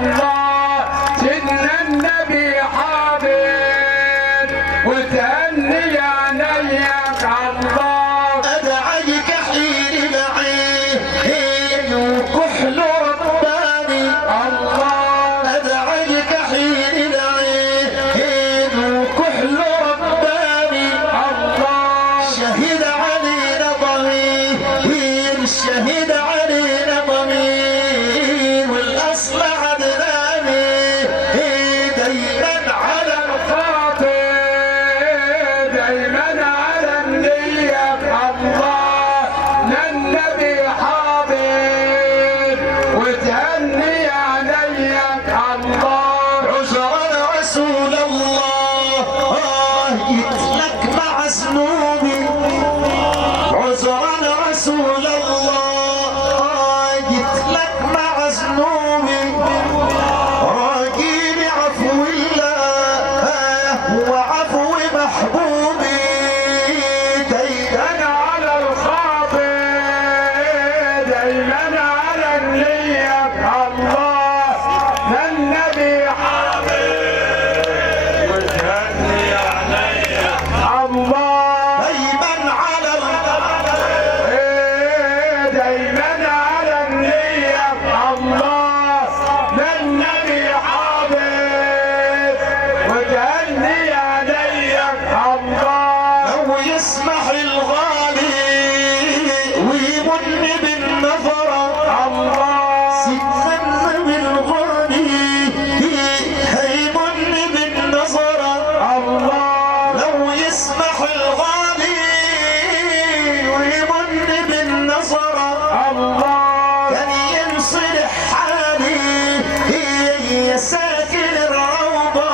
الله سيدنا النبي حاضر وتهني عينيك الله ادعيك حين العين وكحل رباني الله ادعيك حين العين وكحل رباني الله شهد علينا ضمير شهد علينا ضمير والاصل عدناني دايما على الخاطر دايما على النية الله للنبي حاضر وتهني عينيك الله عذرا رسول الله يتلك مع ذنوبي عذرا رسول الله يتلك مع ذنوبي راجيني عفو الله وعفو محبوبي دايما على الخاطر دايما على النية الله للنبي حاضر وتهني عينيك الله دايما على دايما على النية الله للنبي حاضر وتهني عينيك الله لو يسمح الغالي ويمن بالنظرة الله سيدنا بالغالي هيمن بالنظرة الله لو يسمح الغالي ويمن بالنظرة الله كان ينصلح حالي يا ساكن الروضة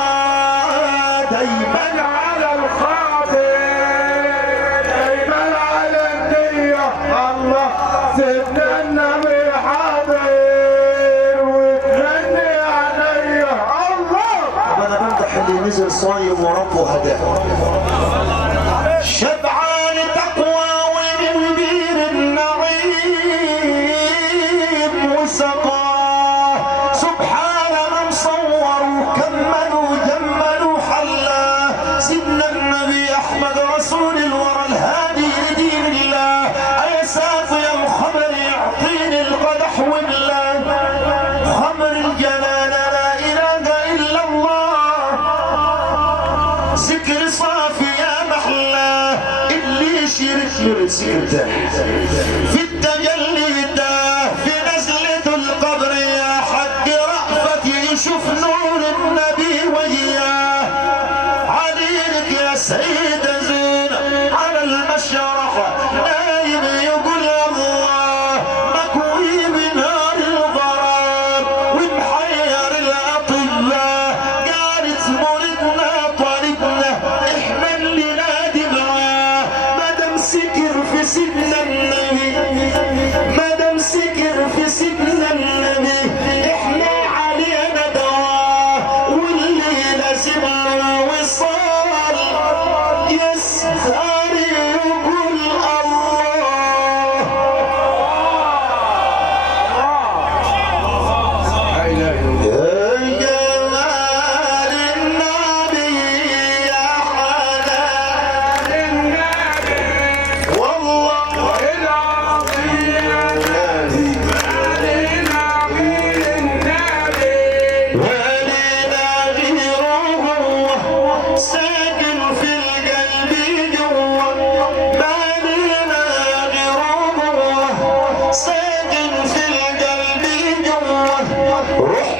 دايما على الخاطر دايما على النية الله سيدنا النبي حاضر وتهني عليا الله انا بمدح اللي نزل صايم وربه هداه شبعان تقوى ومن بير النعيم وسقاه سبحان من صور وكملوا جملوا حلاه سيدنا النبي احمد رسول الورى الهادي لدين الله ايساف يا خبر يعطيني القدح والله خمر الجلال لا اله الا الله ذكر صافي يا محلاه اللي يشرك ذكر في التجلي ده في نزلة القبر يا حق رأفت يشوف نور النبي وياه عليك يا سيدة زينب على المشرحة نايم يقول الله مكوي بنار الغرام ومحير الأطباء قالت مرضنا طالبنا احنا اللي نادي معاه مادام سكر في سيدنا النبي مادام سكر في سيدنا النبي احنا علينا دواء واللي لازمنا وصال يسهر يقول الله يا جمال النبي يا حنان النبي والله العظيم علينا غير النبي ولينا غيره ساكن في القلب جوا ما لينا غيره ساكن في القلب جوا روح